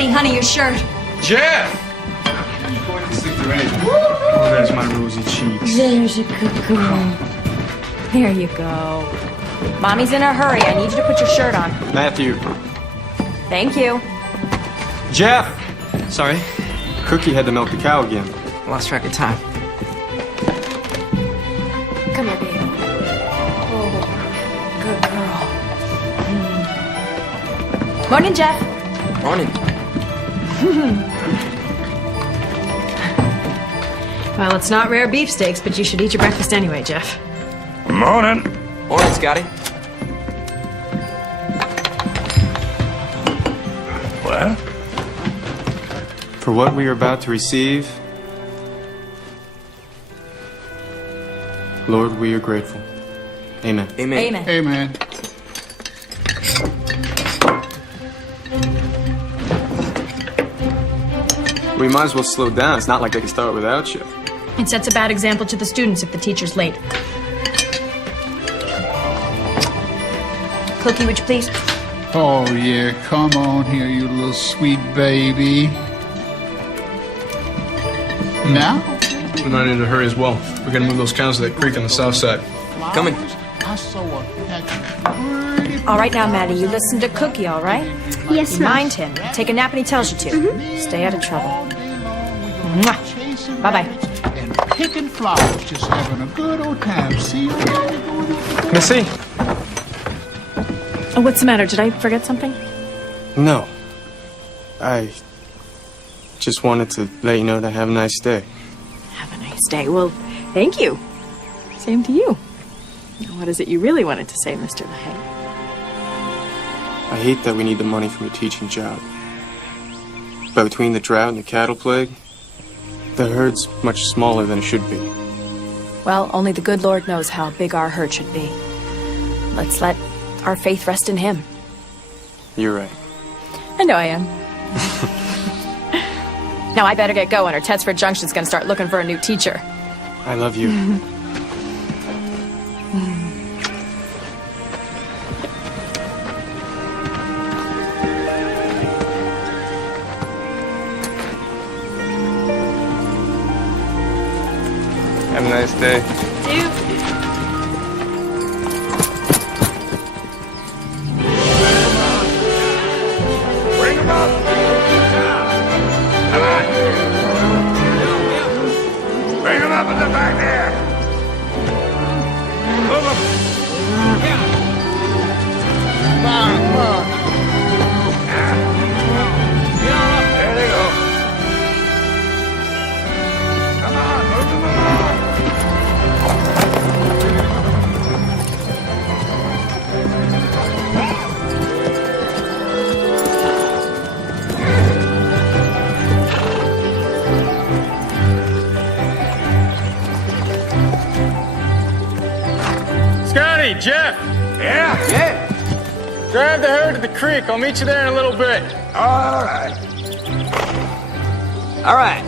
Maddie, honey, your shirt. Jeff! Oh, there's my rosy cheeks. There's a good girl. There you go. Mommy's in a hurry. I need you to put your shirt on. Matthew. Thank you. Jeff! Sorry, Cookie had to milk the cow again. lost track of time. Come here, baby. Oh, good girl. Morning, Jeff. Morning. Well, it's not rare beefsteaks, but you should eat your breakfast anyway, Jeff. Morning. Morning, Scotty. What? For what we are about to receive, Lord, we are grateful. Amen. Amen. Amen. Amen. We might as well slow down. It's not like they can start without you. It sets a bad example to the students if the teacher's late. Cookie, would you please? Oh, yeah, come on here, you little sweet baby. Now? We might need to hurry as well. We're gonna move those cows to that creek on the south side. Coming. I saw a patch of pretty All right now, Maddie, you listen to Cookie, all right? Yes, You ma'am. mind him. Take a nap when he tells you to. Stay out of trouble. all day long. We go Mwah. chasing Bye-bye. rabbits and picking flowers, just having a good old time. See you later. Missie? Oh, what's the matter? Did I forget something? No. I just wanted to let you know that I have a nice day. Have a nice day. Well, thank you. Same to you. Now, what is it you really wanted to say, Mr. LaHaye? I hate that we need the money from your teaching job. But between the drought and the cattle plague, the herd's much smaller than it should be. Well, only the good Lord knows how big our herd should be. Let's let our faith rest in Him. You're right. I know I am. Now I better get going, or Tedsford Junction's gonna start looking for a new teacher. I love you. Have a nice day. Bring them up! Come on! Bring them up in the back there! Move them! There they go. Come on, move them along! Scotty, Jeff, Yeah? Yeah. drive the herd to the creek. I'll meet you there in a little bit. All right. All right.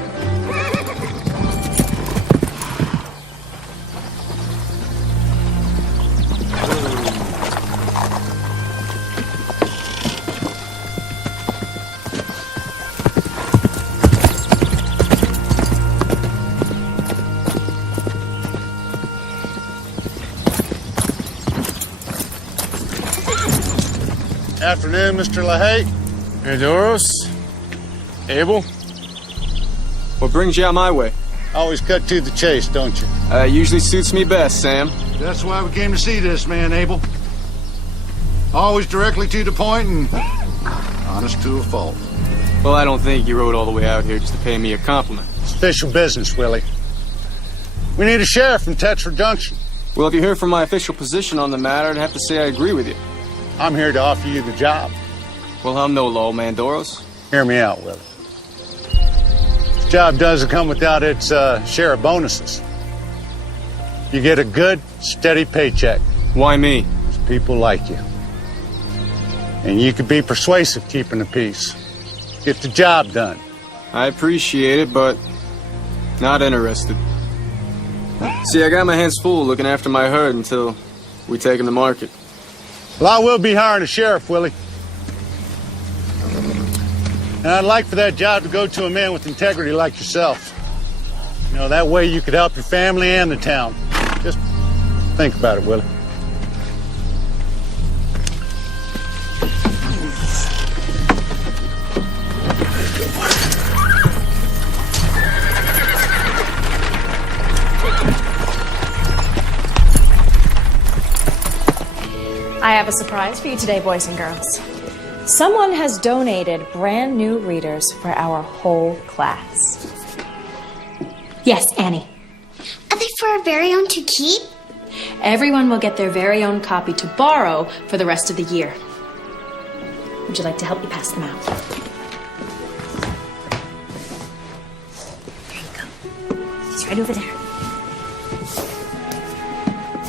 Afternoon, Mr. LaHaye. Hey, Doros. Abel. What brings you out my way? Always cut to the chase, don't you? Usually suits me best, Sam. That's why we came to see this man, Abel. Always directly to the point and honest to a fault. Well, I don't think you rode all the way out here just to pay me a compliment. It's official business, Willie. We need a sheriff from Tedsford Junction. Well, if you hear from my official position on the matter, I'd have to say I agree with you. I'm here to offer you the job. Well, I'm no law man, Doros. Hear me out, Willie. This job doesn't come without its share of bonuses. You get a good, steady paycheck. Why me? There's people like you. And you can be persuasive keeping the peace. Get the job done. I appreciate it, but not interested. See, I got my hands full looking after my herd until we take them to market. Well, I will be hiring a sheriff, Willie. And I'd like for that job to go to a man with integrity like yourself. You know, that way you could help your family and the town. Just think about it, Willie. I have a surprise for you today, boys and girls. Someone has donated brand new readers for our whole class. Yes, Annie. Are they for our very own to keep? Everyone will get their very own copy to borrow for the rest of the year. Would you like to help me pass them out? There you go. He's right over there.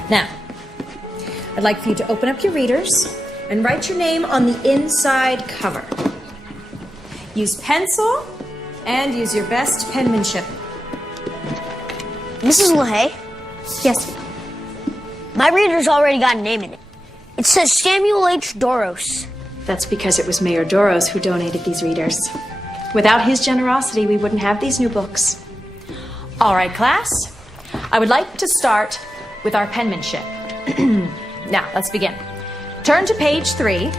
Now, I'd like for you to open up your readers and write your name on the inside cover. Use pencil and use your best penmanship. Mrs. LaHaye, Yes. my reader's already got a name in it. It says Samuel H. Doros. That's because it was Mayor Doros who donated these readers. Without his generosity, we wouldn't have these new books. All right, class. I would like to start with our penmanship. Now, let's begin. Turn to page 3.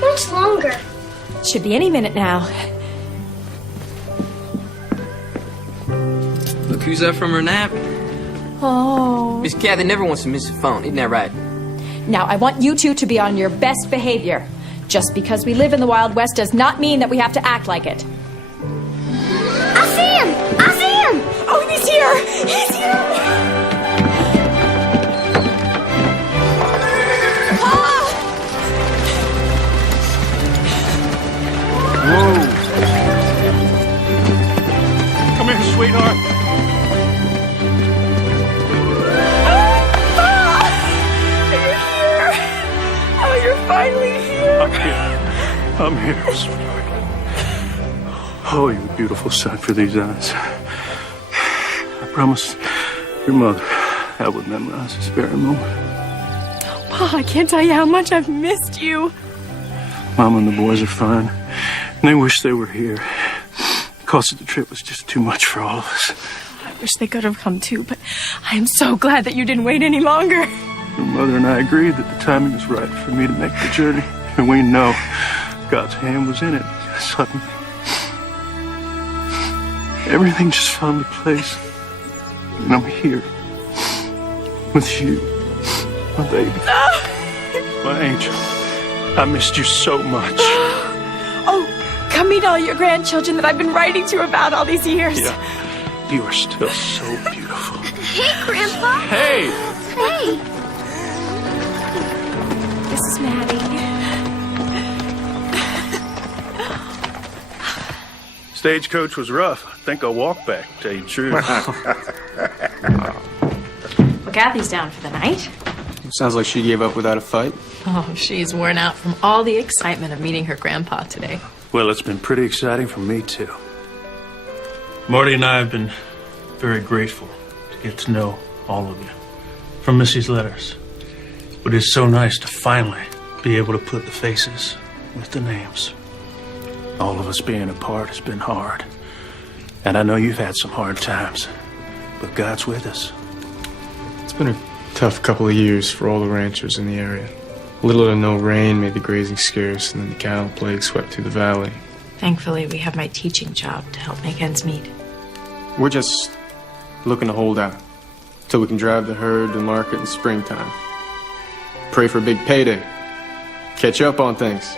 Much longer. Should be any minute now. Look who's up from her nap. Oh. Miss Kathy never wants to miss a phone, isn't that right? Now, I want you two to be on your best behavior. Just because we live in the Wild West does not mean that we have to act like it. I see him! I see him! Oh, he's here! He's here! Whoa. Come here, sweetheart. Oh, you're finally here. I'm here, sweetheart. Oh, you're a beautiful sight for these eyes. I promised your mother I would memorize this very moment. Pa, I can't tell you how much I've missed you. Mama and the boys are fine, and they wish they were here. The cost of the trip was just too much for all of us. I wish they could have come too, but I am so glad that you didn't wait any longer. Your mother and I agreed that the timing was right for me to make the journey, and we know God's hand was in it. Suddenly, everything just fell into place, and I'm here with you, my baby, my angel. I missed you so much. Oh, come meet all your grandchildren that I've been writing to about all these years. Yeah, you are still so beautiful. Hey, Grandpa! Hey! Hey! This is Maddie. Stagecoach was rough. I think I'll walk back, to tell you the truth. Well, Kathy's down for the night. Sounds like she gave up without a fight. Oh, she's worn out from all the excitement of meeting her grandpa today. Well, it's been pretty exciting for me, too. Marty and I have been very grateful to get to know all of you from Missie's letters. But it's so nice to finally be able to put the faces with the names. All of us being apart has been hard. And I know you've had some hard times, but God's with us. It's been a tough couple of years for all the ranchers in the area. Little to no rain made the grazing scarce, and then the cattle plague swept through the valley. Thankfully, we have my teaching job to help make ends meet. We're just looking to hold out till we can drive the herd to market in springtime. Pray for a big payday. Catch up on things.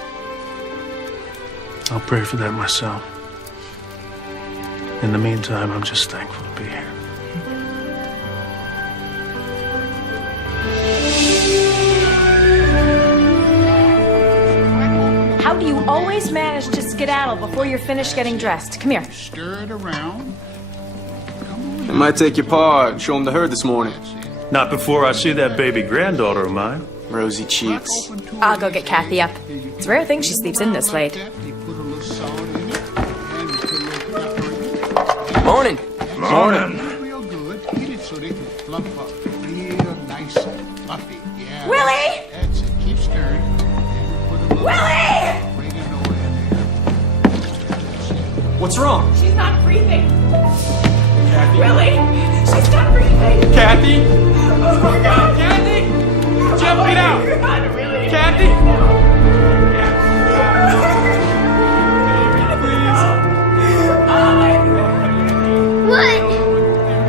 I'll pray for that myself. In the meantime, I'm just thankful to be here. How do you always manage to skedaddle before you're finished getting dressed? Come here. Stir it around. Come on I might take your paw and show him the herd this morning. Not before I see that baby granddaughter of mine. Rosy cheeks. I'll go get Kathy up. It's a rare thing she sleeps in this late. Morning. Morning. Real good. Eat it so they can plump up real nice and fluffy. Yeah. Willie! That's it. Keep stirring. And put a little Willie! oregano in there. What's wrong? She's not breathing. Kathy? Willie! She's not breathing. Kathy? Oh my God! Kathy? Jeff, get out! God, Willie! Kathy? What?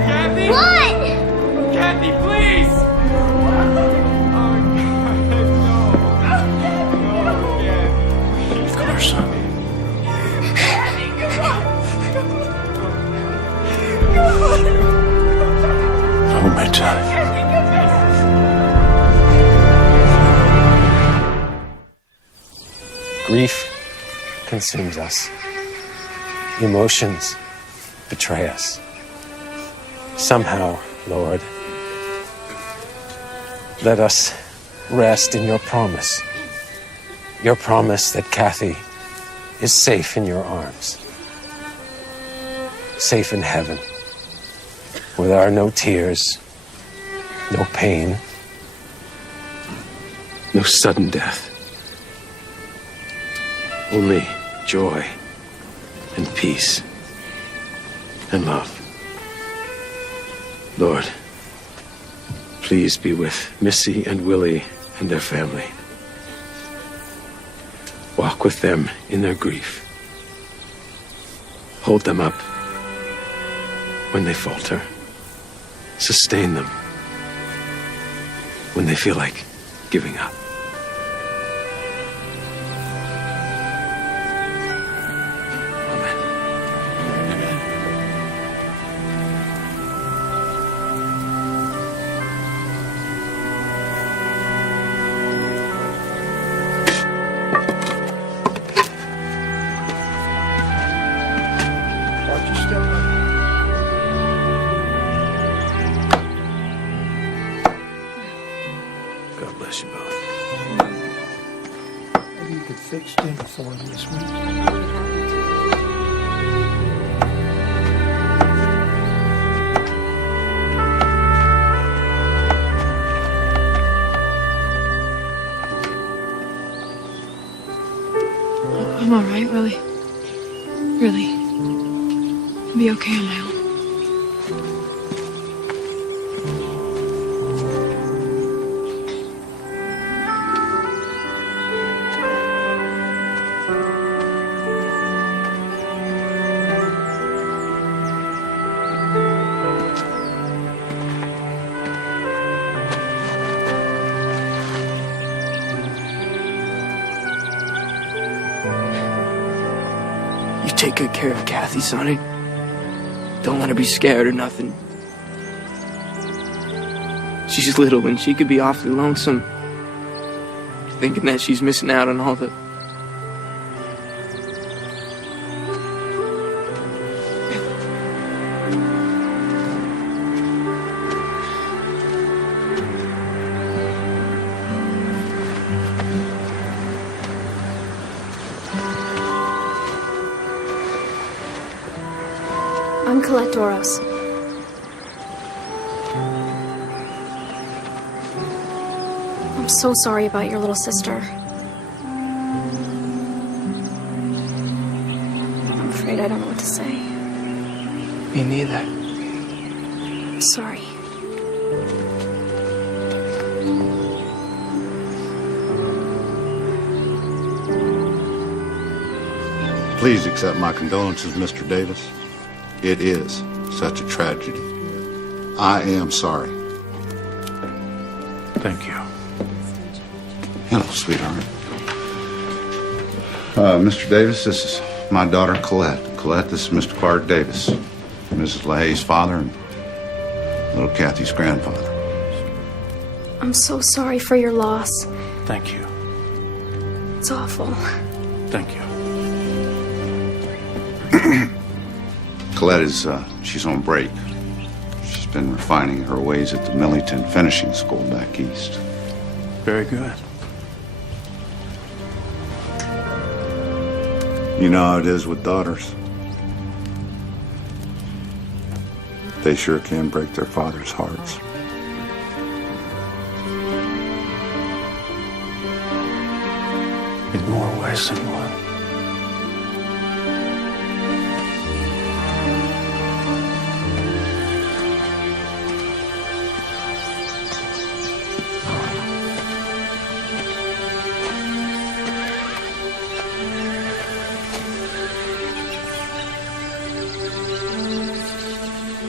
Kathy? What? Kathy, please! Come here, son. Hold me tight. Grief consumes us. Emotions betray us. Somehow, Lord, let us rest in your promise. Your promise that Kathy is safe in your arms. Safe in heaven, where there are no tears, no pain, no sudden death. Only joy and peace and love. Lord, please be with Missie and Willie and their family. Walk with them in their grief. Hold them up when they falter. Sustain them when they feel like giving up. God bless you both. Maybe you could fix dinner for him this week. I'm all right, Willie. Really. I'll be okay on my own. You take good care of Kathy, Sonny. Don't let her be scared or nothing. She's little and she could be awfully lonesome, thinking that she's missing out on all the... I'm Colette Doros. I'm so sorry about your little sister. I'm afraid I don't know what to say. Me neither. I'm sorry. Please accept my condolences, Mr. Davis. It is such a tragedy. I am sorry. Thank you. Hello, sweetheart. Mr. Davis, this is my daughter, Colette. Colette, this is Mr. Clark Davis, Mrs. LaHaye's father and little Kathy's grandfather. I'm so sorry for your loss. Thank you. It's awful. Thank you. Colette is, she's on break. been refining her ways at the Millington Finishing School back east. Very good. You know how it is with daughters. They sure can break their fathers' hearts. In more ways than one.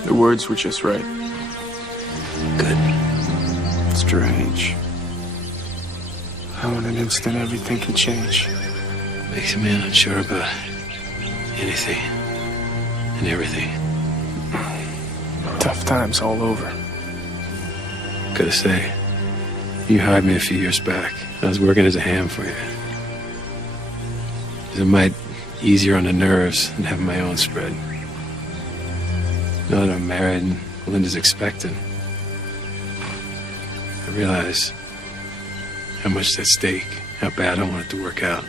The words were just right. Good. Strange. How in an instant everything can change. Makes a man unsure about anything and everything. Tough times all over. Gotta say, you hired me a few years back. I was working as a ham for you. It might easier on the nerves than having my own spread. Now that I'm married and Linda's expecting, I realize how much is at stake, how bad I want it to work out.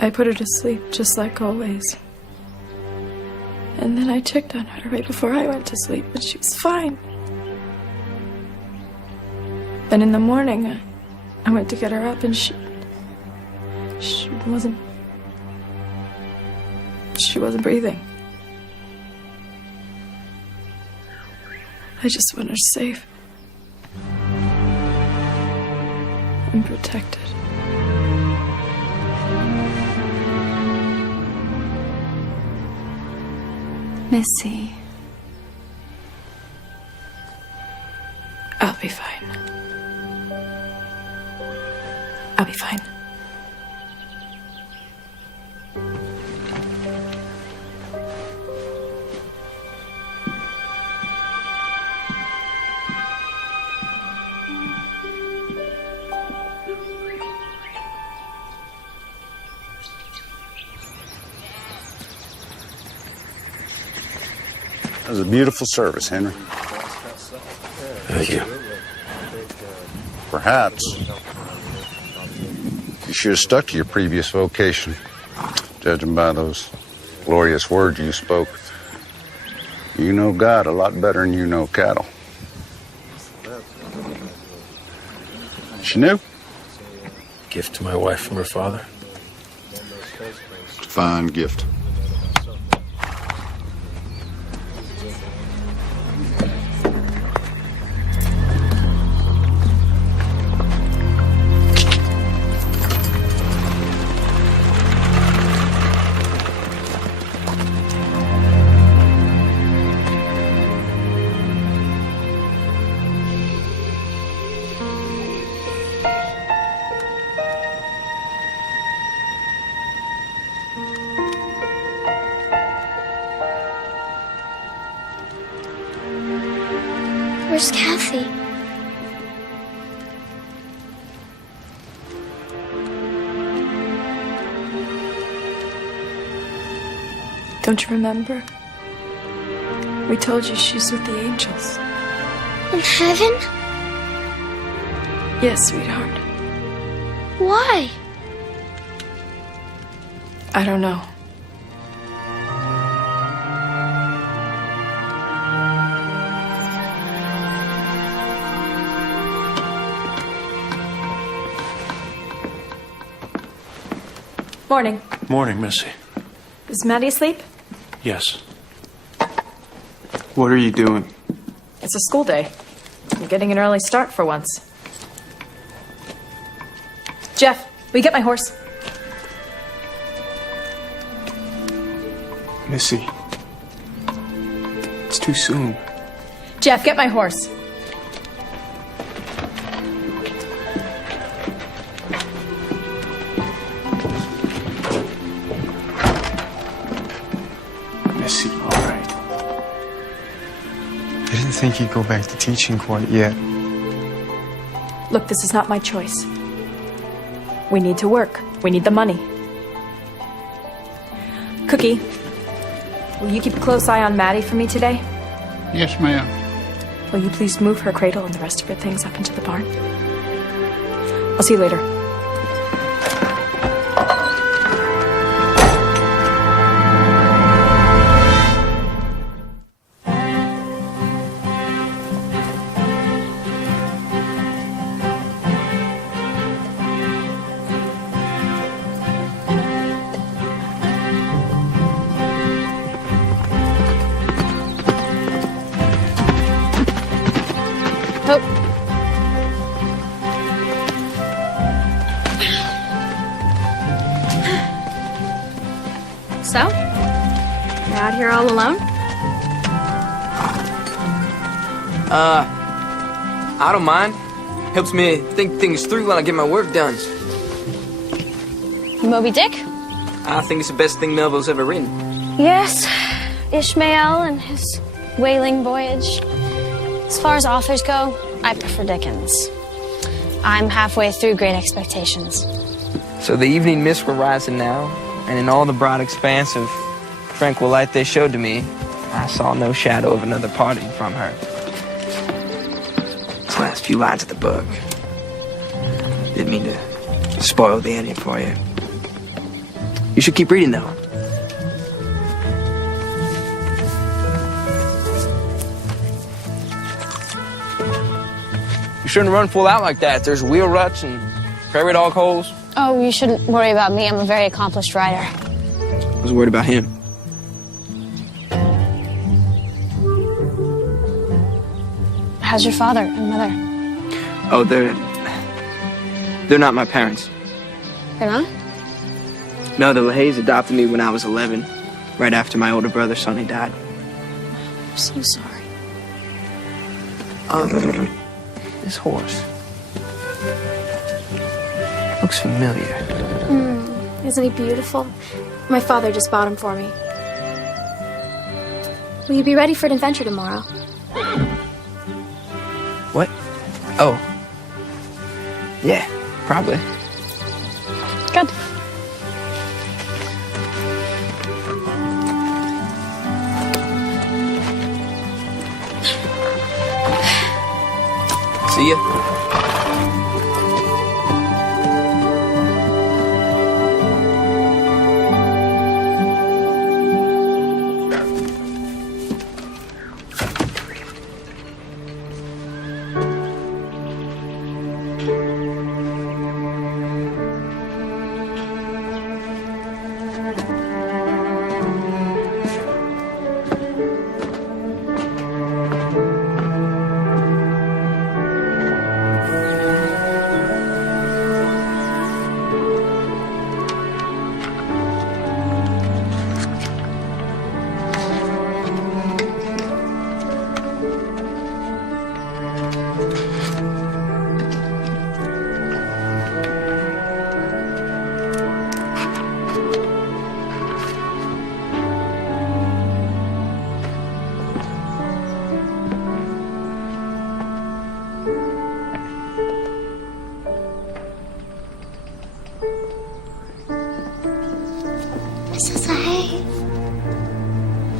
I put her to sleep, just like always. And then I checked on her right before I went to sleep, but she was fine. And in the morning, I went to get her up, and she wasn't breathing. I just want her safe and protected. Missie. I'll be fine. I'll be fine. That was a beautiful service, Henry. Thank you. Perhaps you should have stuck to your previous vocation, judging by those glorious words you spoke. You know God a lot better than you know cattle. She knew? Gift to my wife from her father. Fine gift. Where's Kathy? Don't you remember? We told you she's with the angels. In heaven? Yes, sweetheart. Why? I don't know. Morning. Morning, Missie. Is Maddie asleep? Yes. What are you doing? It's a school day. I'm getting an early start for once. Jeff, will you get my horse? Missie, too soon. Jeff, get my horse. Missie, all right. I didn't think he'd go back to teaching quite yet. Look, this is not my choice. We need to work. We need the money. Cookie, will you keep a close eye on Maddie for me today? Yes, ma'am. Will you please move her cradle and the rest of her things up into the barn? I'll see you later. So? You're out here all alone? I don't mind. Helps me think things through while I get my work done. Moby Dick? I think it's the best thing Melville's ever written. Yes, Ishmael and his whaling voyage. As far as authors go, I prefer Dickens. I'm halfway through Great Expectations. So the evening mists were rising now, and in all the broad expanse of tranquil light they showed to me, I saw no shadow of another parting from her. These last few lines of the book. Didn't mean to spoil the ending for you. You should keep reading, though. You shouldn't run full out like that. There's wheel ruts and prairie dog holes. Oh, you shouldn't worry about me. I'm a very accomplished writer. I was worried about him. How's your father and mother? Oh, they're not my parents. They're not? No, the LaHaye's adopted me when I was 11, right after my older brother Sonny died. I'm so sorry. This horse looks familiar. Isn't he beautiful? My father just bought him for me. Will you be ready for an adventure tomorrow? What? Oh. Yeah, probably. Good. See ya.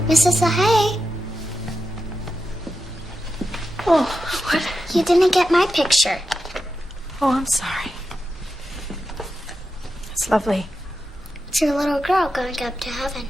Mrs. LaHaye. Oh, what? You didn't get my picture. Oh, I'm sorry. It's lovely. It's your little girl going up to heaven.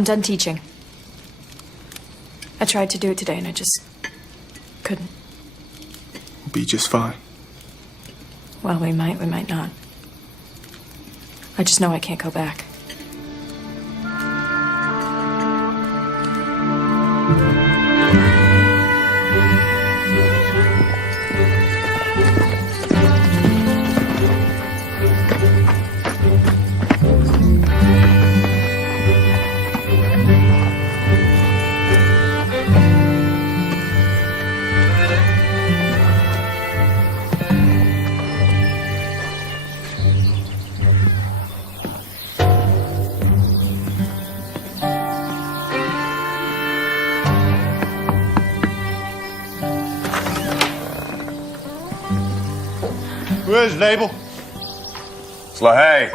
I'm done teaching. I tried to do it today and I just couldn't. We'll be just fine. Well, we might not. I just know I can't go back. Where's Nabel? It's LaHaye.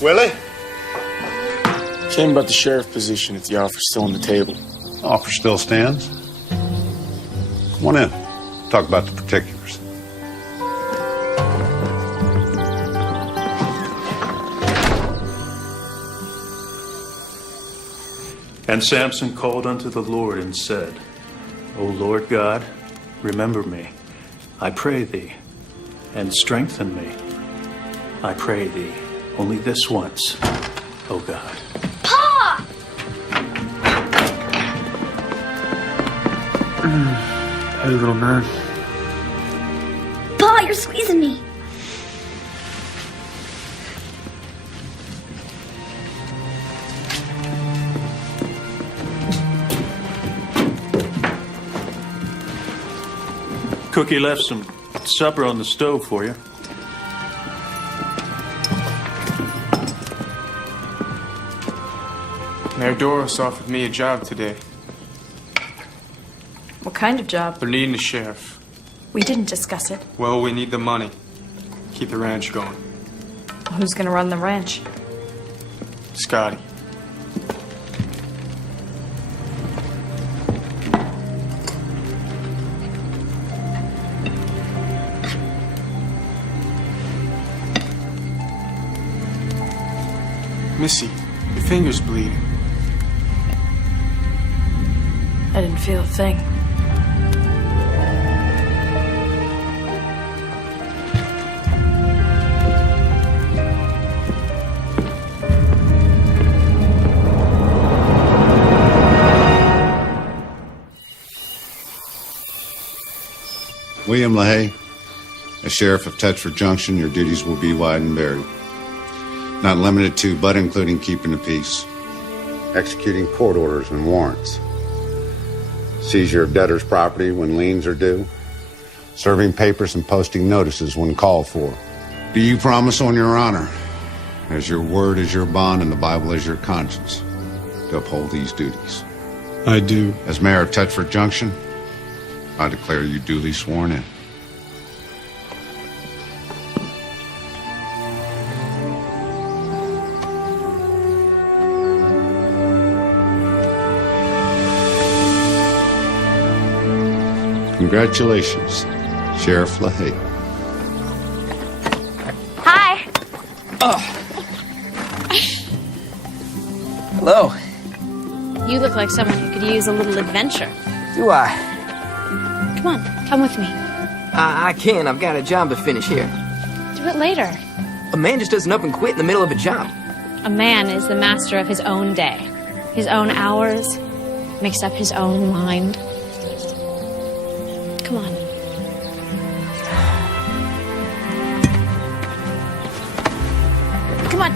Willie? Came about the sheriff position if the offer's still on the table. Offer still stands. Come on in. Talk about the particulars. And Samson called unto the Lord and said, O Lord God, remember me, I pray thee, and strengthen me. I pray thee, only this once, O God. Pa! Hey, little man. Pa, you're squeezing me. Cookie left some supper on the stove for you. Mayor Doris offered me a job today. What kind of job? They're needing a sheriff. We didn't discuss it. Well, we need the money. Keep the ranch going. Who's gonna run the ranch? Scotty. Missie, your finger's bleeding. I didn't feel a thing. William LaHaye, as Sheriff of Tetford Junction, your duties will be wide and varied. Not limited to, but including keeping the peace, executing court orders and warrants, seizure of debtors' property when liens are due, serving papers and posting notices when called for. Do you promise on your honor, as your word is your bond and the Bible is your conscience, to uphold these duties? I do. As Mayor of Tetford Junction, I declare you duly sworn in. Congratulations, Sheriff LaHaye. Hi. Hello. You look like someone who could use a little adventure. Do I? Come on, come with me. I can't. I've got a job to finish here. Do it later. A man just doesn't up and quit in the middle of a job. A man is the master of his own day, his own hours, makes up his own mind. Come on. Come on.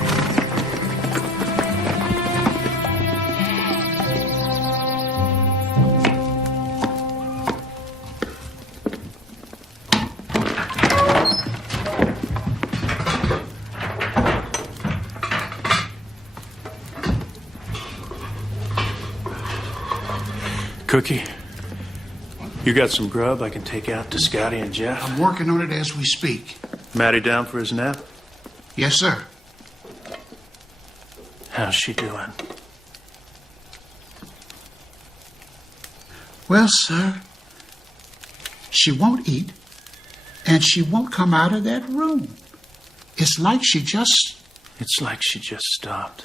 Cookie, you got some grub I can take out to Scotty and Jeff? I'm working on it as we speak. Maddie down for his nap? Yes, sir. How's she doing? Well, sir, she won't eat, and she won't come out of that room. It's like she just... It's like she just stopped.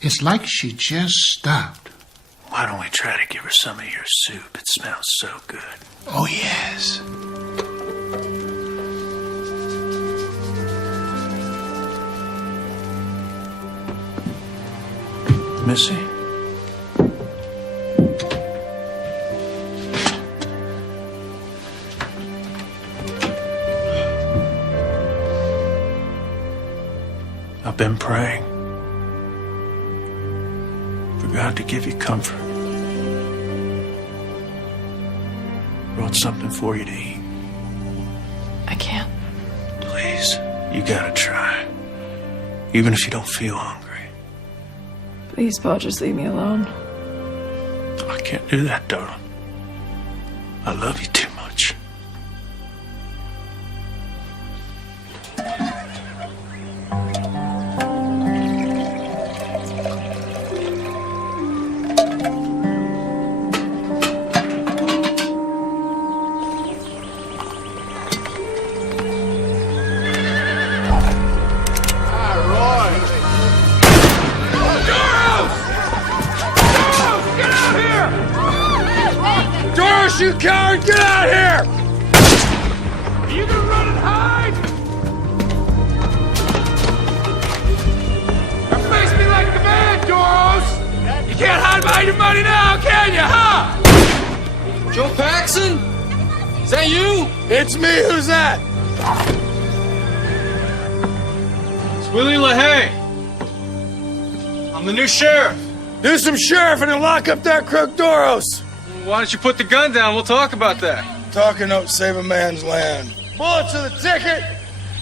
It's like she just stopped. Why don't we try to give her some of your soup? It smells so good. Oh, yes. Missie? I've been praying for God to give you comfort. Brought something for you to eat. I can't. Please, you gotta try. Even if you don't feel hungry. Please, Paul, just leave me alone. I can't do that, darling. I love you too much. You coward, get out here! Are you gonna run and hide? Or face me like the man, Doros! You can't hide behind your money now, can you, huh? Joe Paxson? Is that you? It's me, who's that? It's Willie LaHaye. I'm the new sheriff. Do some sheriff and then lock up that crook Doros. Why don't you put the gun down? We'll talk about that. Talking don't save a man's land. Bullets to the ticket!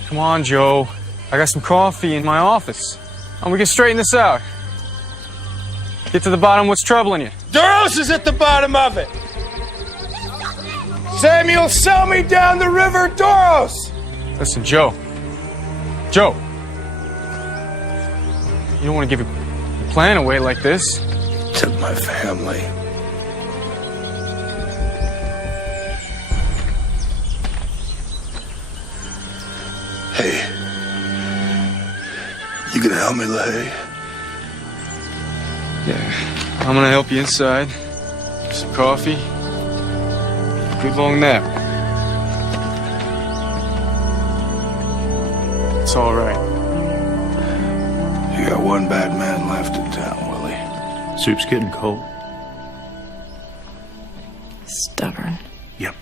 Come on, Joe. I got some coffee in my office. And we can straighten this out. Get to the bottom of what's troubling you. Doros is at the bottom of it! Samuel, sell me down the river, Doros! Listen, Joe. Joe. You don't want to give your plan away like this. Took my family. Hey, you gonna help me, LaHaye? Yeah, I'm gonna help you inside. Some coffee. Good long nap. It's all right. You got one bad man left in town, Willie. Soup's getting cold. Stubborn. Yep.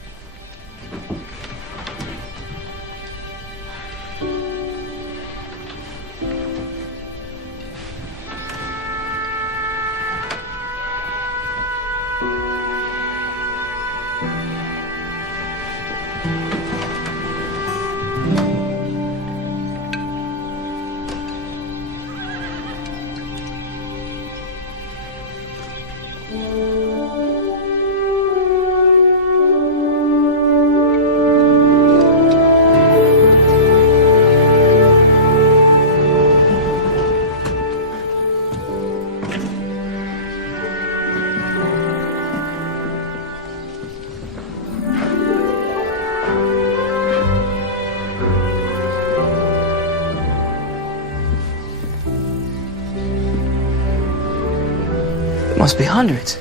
Must be hundreds.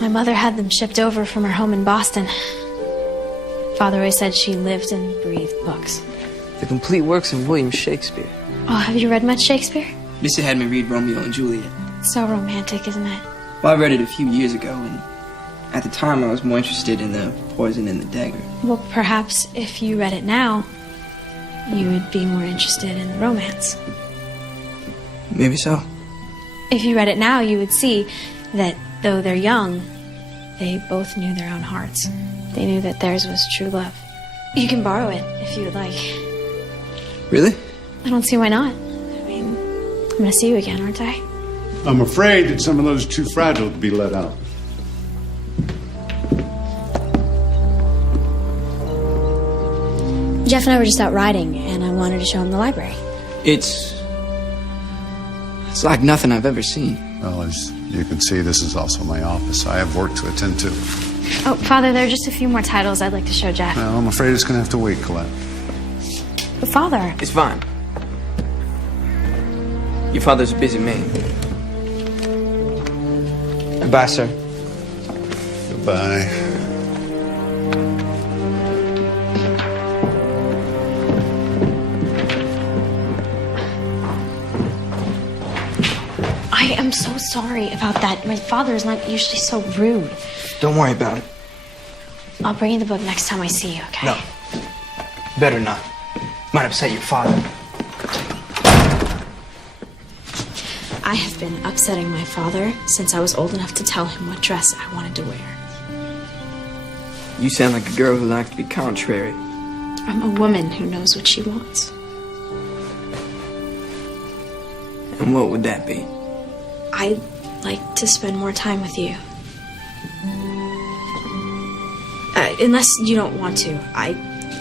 My mother had them shipped over from her home in Boston. Father always said she lived and breathed books. The complete works of William Shakespeare. Oh, have you read much Shakespeare? Missie had me read Romeo and Juliet. So romantic, isn't it? Well, I read it a few years ago, and at the time I was more interested in the poison in the dagger. Well, perhaps if you read it now, you would be more interested in the romance. Maybe so. If you read it now, you would see that though they're young, they both knew their own hearts. They knew that theirs was true love. You can borrow it if you would like. Really? I don't see why not. I mean, I'm going to see you again, aren't I? I'm afraid that some of those are too fragile to be let out. Jeff and I were just out riding, and I wanted to show him the library. It's like nothing I've ever seen. Well, as you can see, this is also my office. I have work to attend to. Oh, Father, there are just a few more titles I'd like to show Jeff. Well, I'm afraid it's going to have to wait, Colette. But Father... It's fine. Your father's a busy man. Goodbye, sir. Goodbye. I am so sorry about that. My father is not usually so rude. Don't worry about it. I'll bring you the book next time I see you, okay? No. Better not. Might upset your father. I have been upsetting my father since I was old enough to tell him what dress I wanted to wear. You sound like a girl who likes to be contrary. I'm a woman who knows what she wants. And what would that be? I'd like to spend more time with you. Unless you don't want to.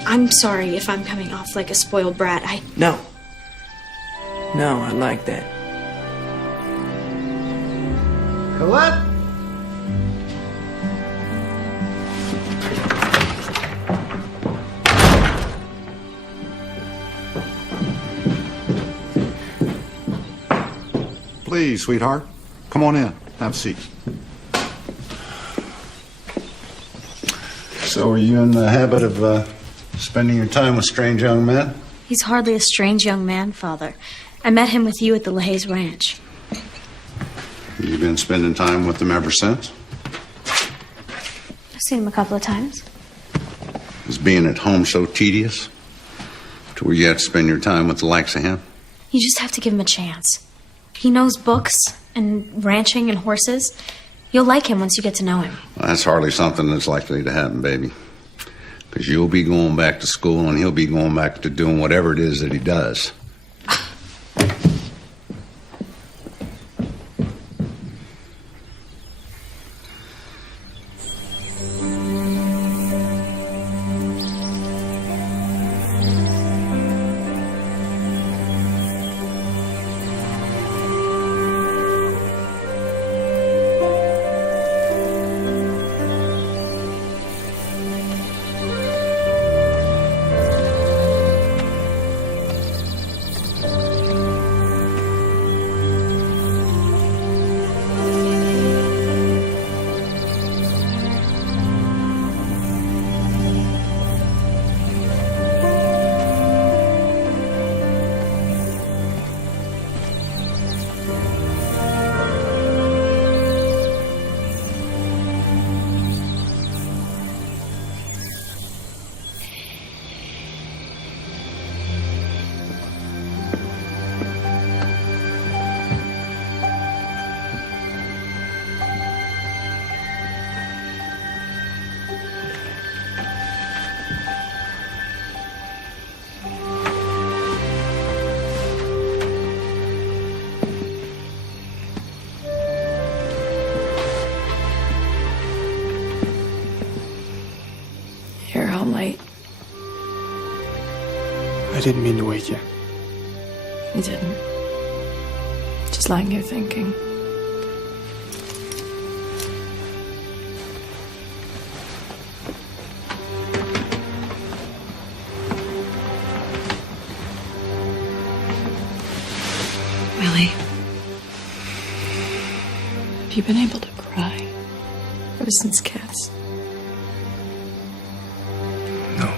I'm sorry if I'm coming off like a spoiled brat. No. No, I like that. What? Please, sweetheart. Come on in. Have a seat. So are you in the habit of spending your time with strange young men? He's hardly a strange young man, Father. I met him with you at the LaHaye's ranch. You've been spending time with them ever since? I've seen him a couple of times. Is being at home so tedious to where you have to spend your time with the likes of him? You just have to give him a chance. He knows books and ranching and horses. You'll like him once you get to know him. Well, that's hardly something that's likely to happen, baby. Because you'll be going back to school and he'll be going back to doing whatever it is that he does. You're home late. I didn't mean to wake you. You didn't. Just lying here thinking. Willie, Have you been able to cry ever since Cats? No.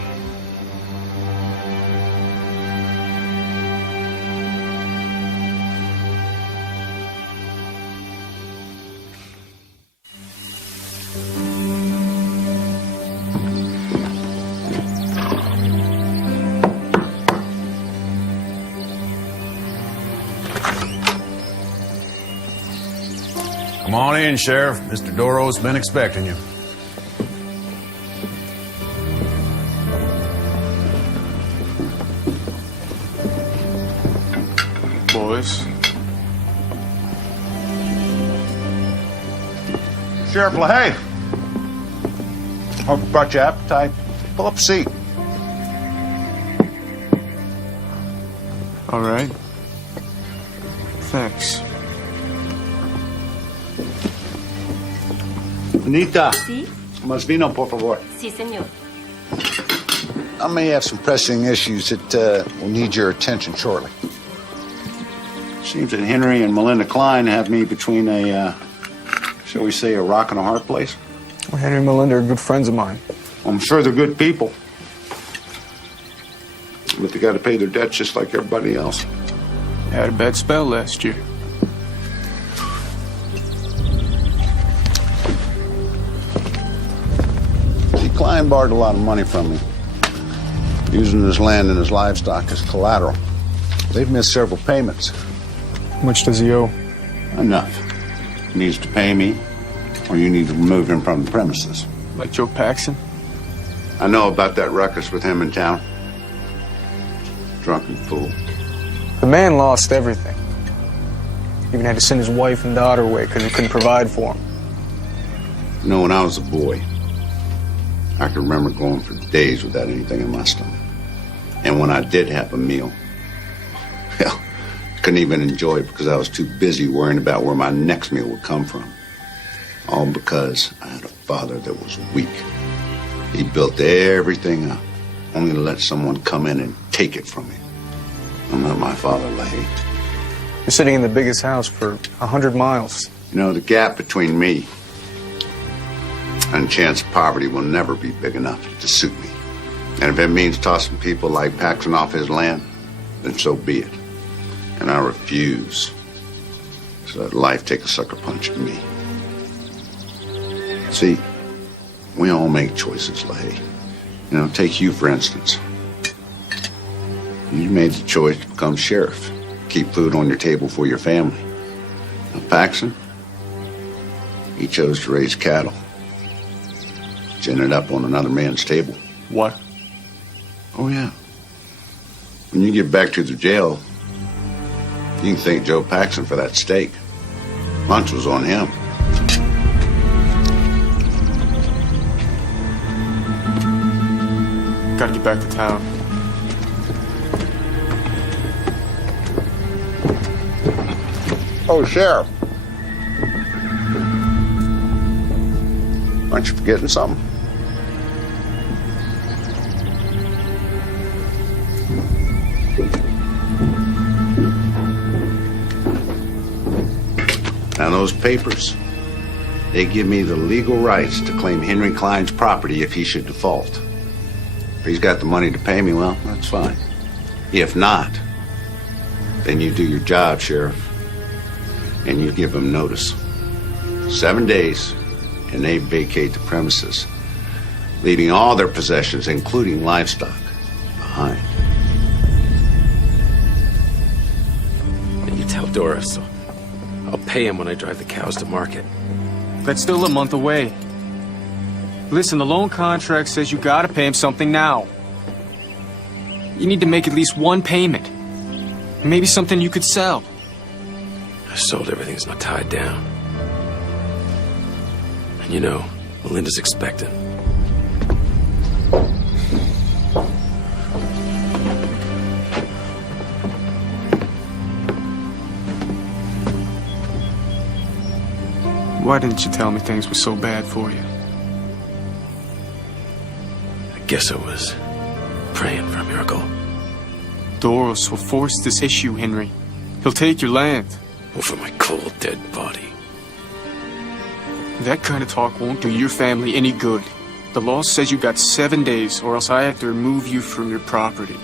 Come on in, Sheriff. Mr. Doro's been expecting you. Boys. Sheriff LaHaye. Hope I brought you appetite. Pull up a seat. All right. Thanks. Anita. Sí. Más vino, por favor. Sí, señor. I may have some pressing issues that will need your attention shortly. Seems that Henry and Melinda Klein have me between shall we say, a rock and a hard place. Well, Henry and Melinda are good friends of mine. I'm sure they're good people. But they got to pay their debts just like everybody else. They had a bad spell last year. See, Klein borrowed a lot of money from me, using his land and his livestock as collateral. They've missed several payments. How much does he owe? Enough. He needs to pay me, or you need to remove him from the premises. Like Joe Paxson? I know about that ruckus with him in town. Drunken fool. The man lost everything. Even had to send his wife and daughter away because he couldn't provide for them. You know, when I was a boy, I can remember going for days without anything in my stomach. And when I did have a meal, well, I couldn't even enjoy it because I was too busy worrying about where my next meal would come from. All because I had a father that was weak. He built everything up, only to let someone come in and take it from me. I'm not my father, Leahy. You're sitting in the biggest house for 100 miles. You know, the gap between me and chance of poverty will never be big enough to suit me. And if it means tossing people like Paxson off his land, then so be it. And I refuse to let life take a sucker punch at me. See, we all make choices, Leahy. You know, take you, for instance. You made the choice to become sheriff, keep food on your table for your family. Now, Paxson, he chose to raise cattle. Gin it up on another man's table. What? Oh, yeah. When you get back to the jail, you can thank Joe Paxson for that steak. Lunch was on him. Gotta get back to town. Oh, Sheriff. Aren't you forgetting something? Now, those papers, they give me the legal rights to claim Henry Klein's property if he should default. If he's got the money to pay me, well, that's fine. If not, then you do your job, Sheriff, and you give them notice. 7 days, and they vacate the premises, leaving all their possessions, including livestock, behind. You tell Doris, I'll pay him when I drive the cows to market. That's still a month away. Listen, the loan contract says you gotta pay him something now. You need to make at least one payment. Maybe something you could sell. I sold everything that's not tied down. And you know, Melinda's expecting. Why didn't you tell me things were so bad for you? I guess I was praying for a miracle. Doros will force this issue, Henry. He'll take your land. Over my cold, dead body. That kind of talk won't do your family any good. The law says you got 7 days, or else I have to remove you from your property.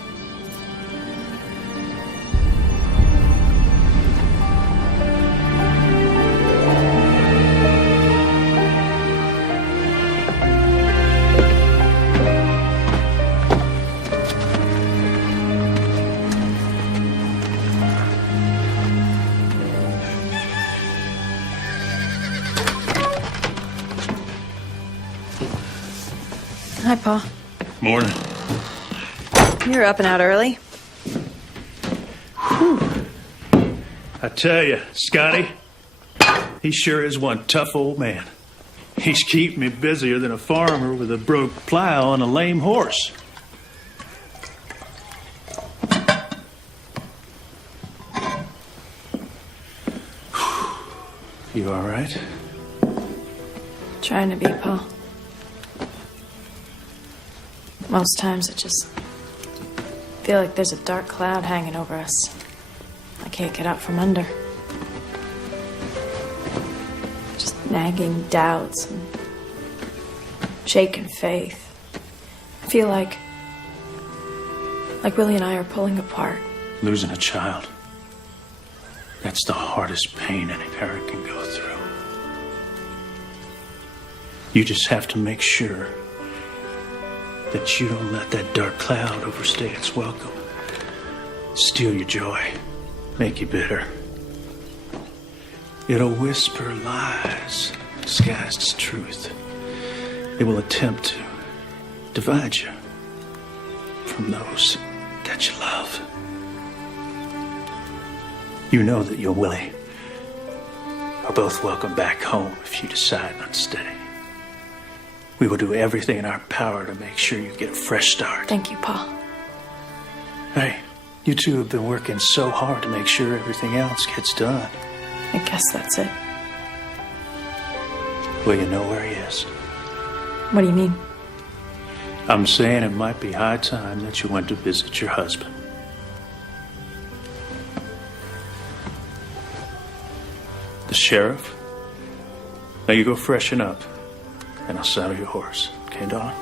Hi, Pa. Morning. You're up and out early. I tell you, Scotty, he sure is one tough old man. He's keeping me busier than a farmer with a broke plow and a lame horse. You all right? Trying to be, Pa. Most times I just feel like there's a dark cloud hanging over us. I can't get out from under. Just nagging doubts and shaken faith. I feel like Willie and I are pulling apart. Losing a child. That's the hardest pain any parent can go through. You just have to make sure that you don't let that dark cloud overstay its welcome. Steal your joy. Make you bitter. It'll whisper lies disguised as truth. It will attempt to divide you from those that you love. You know that you and Willie are both welcome back home if you decide not to stay. We will do everything in our power to make sure you get a fresh start. Thank you, Paul. Hey, you two have been working so hard to make sure everything else gets done. I guess that's it. Well, you know where he is. What do you mean? I'm saying it might be high time that you went to visit your husband. The sheriff? Now you go freshen up, and I'll saddle your horse. Okay, Dawn?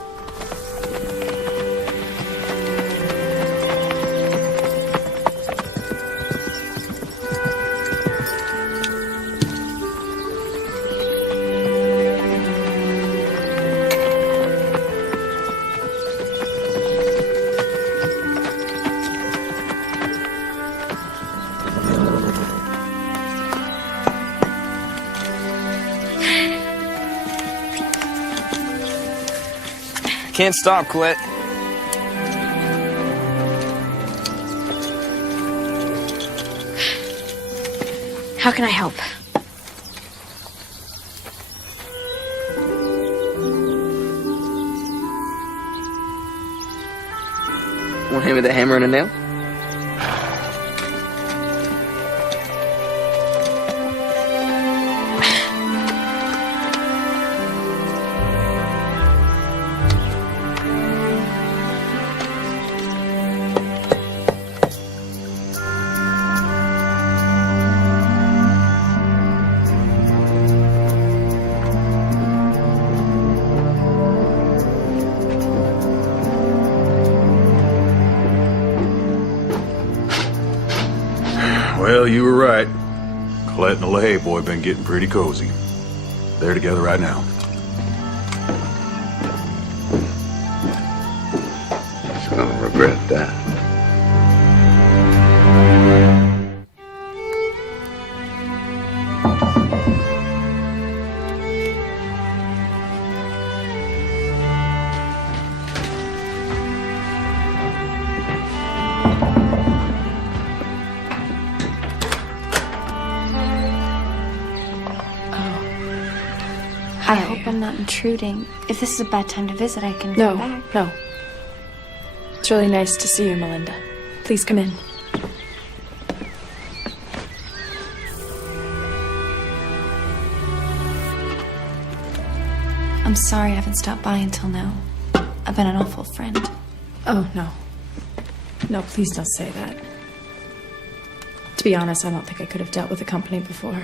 Can't stop, Colette. How can I help? Want to hand me the hammer and a nail? Well, you were right. Colette and the LaHaye boy been getting pretty cozy. They're together right now. He's gonna regret that. I hope I'm not intruding. If this is a bad time to visit, I can No, come back. no. It's really nice to see you, Melinda. Please come in. I'm sorry I haven't stopped by until now. I've been an awful friend. Oh, no. No, please don't say that. To be honest, I don't think I could have dealt with the company before.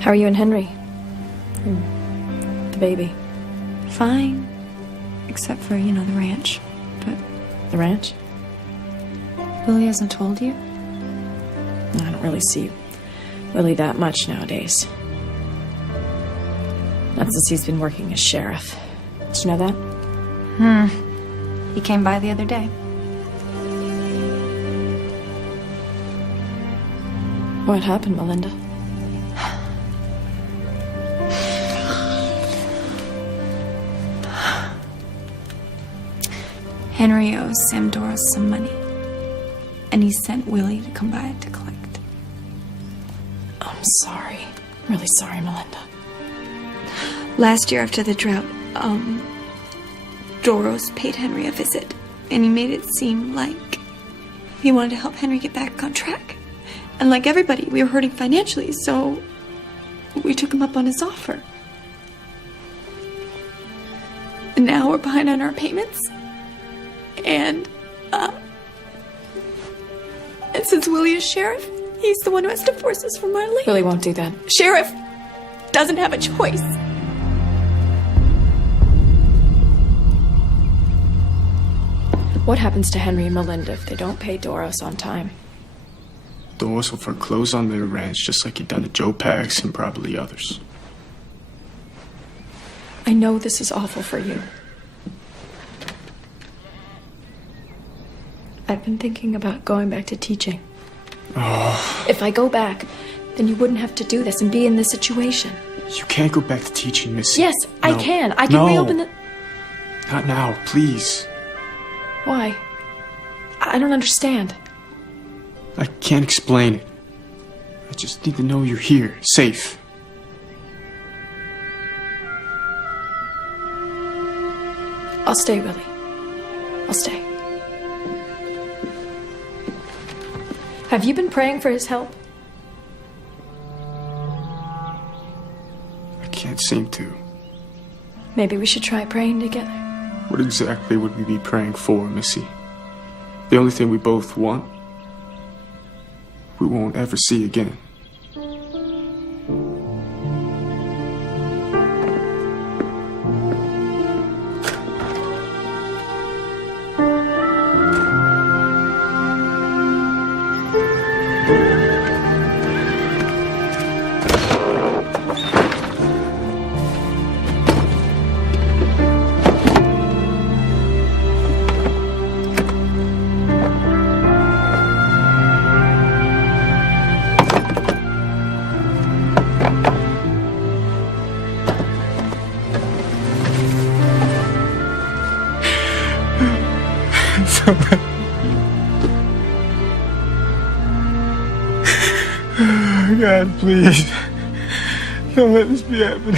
How are you and Henry? And the baby? Fine. Except for, the ranch. But The ranch? Willie hasn't told you? I don't really see Willie that much nowadays. Not since he's been working as sheriff. Did you know that? He came by the other day. What happened, Melinda? Henry owes Sam Doros some money. And he sent Willie to come by to collect. I'm sorry. I'm really sorry, Melinda. Last year after the drought, Doros paid Henry a visit. And he made it seem like he wanted to help Henry get back on track. And like everybody, we were hurting financially, so we took him up on his offer. And now we're behind on our payments. And since Willie is sheriff, he's the one who has to force us from our land. Willie won't do that. Sheriff doesn't have a choice. What happens to Henry and Melinda if they don't pay Doros on time? Doris will foreclose on their ranch just like he'd done to Joe Pax and probably others. I know this is awful for you. I've been thinking about going back to teaching. Oh. If I go back, then you wouldn't have to do this and be in this situation. You can't go back to teaching, Missie. Yes, No. I can. I can reopen the... Not now, please. Why? I don't understand. I can't explain it. I just need to know you're here, safe. I'll stay, Willie. I'll stay. Have you been praying for his help? I can't seem to. Maybe we should try praying together. What exactly would we be praying for, Missie? The only thing we both want, we won't ever see again. God, please. Don't let this be happening.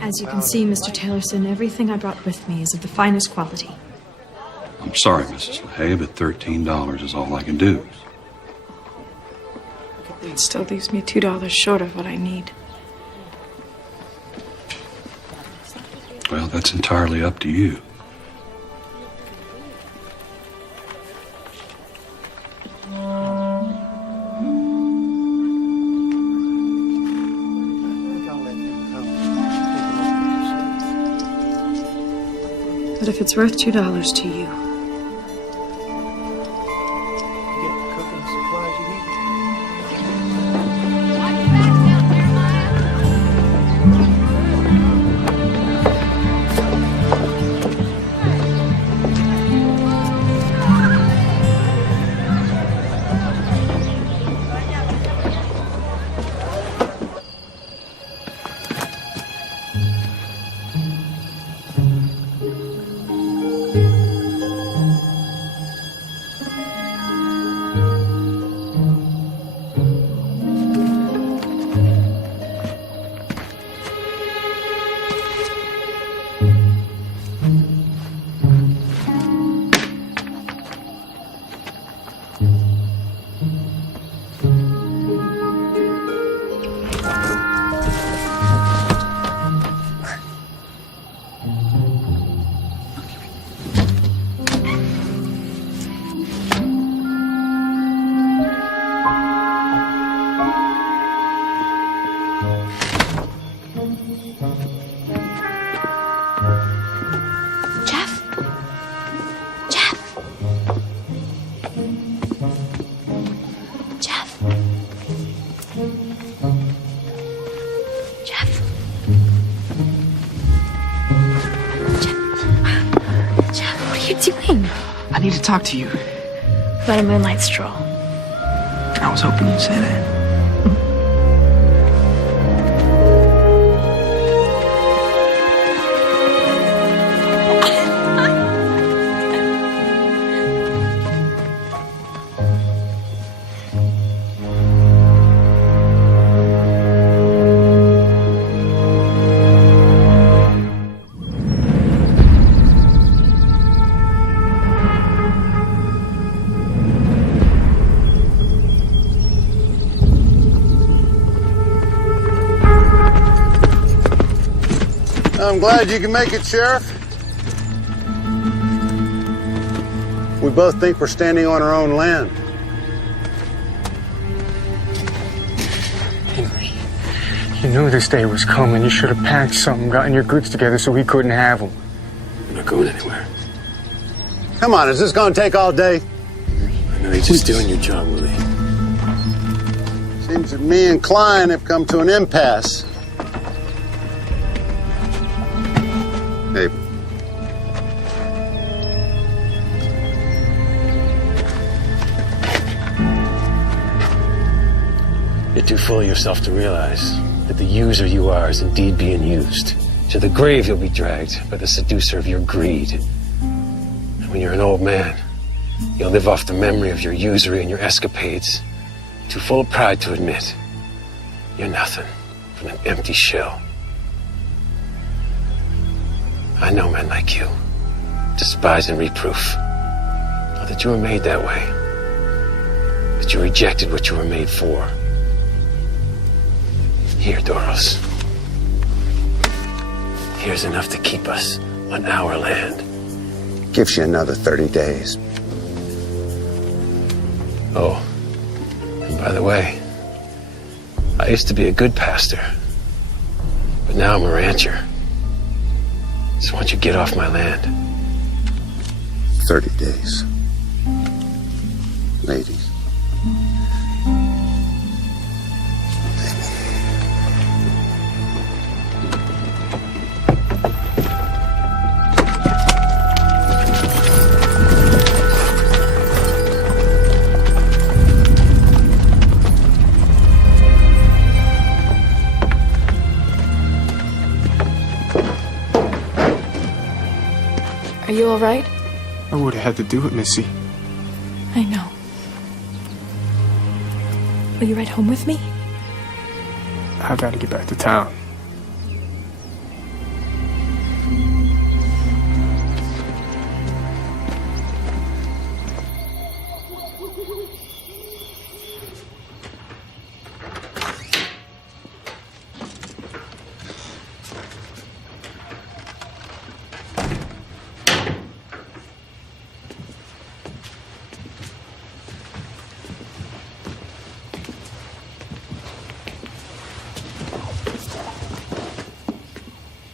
As you can see, Mr. Taylorson, everything I brought with me is of the finest quality. I'm sorry, Mrs. LaHaye, but $13 is all I can do. It still leaves me $2 short of what I need. Well, that's entirely up to you. But if it's worth $2 to you, need to talk to you. About a moonlight stroll. I was hoping you'd say that. I'm glad you can make it, Sheriff. We both think we're standing on our own land. Henry, you knew this day was coming. You should have packed something, gotten your goods together so we couldn't have them. I'm not going anywhere. Come on, is this going to take all day? I know you're just doing your job, Willie. Seems that me and Klein have come to an impasse. Hey. You're too full of yourself to realize that the user you are is indeed being used. To the grave you'll be dragged by the seducer of your greed. And when you're an old man, you'll live off the memory of your usury and your escapades. Too full of pride to admit you're nothing but an empty shell. I know men like you, despise and reproof. Not that you were made that way, but you rejected what you were made for. Here, Doros. Here's enough to keep us on our land. Gives you another 30 days. Oh, and by the way, I used to be a good pastor, but now I'm a rancher. So why don't you get off my land? 30 days. Ladies. Are you all right? I would have had to do it, Missie. I know. Will you ride home with me? I gotta get back to town.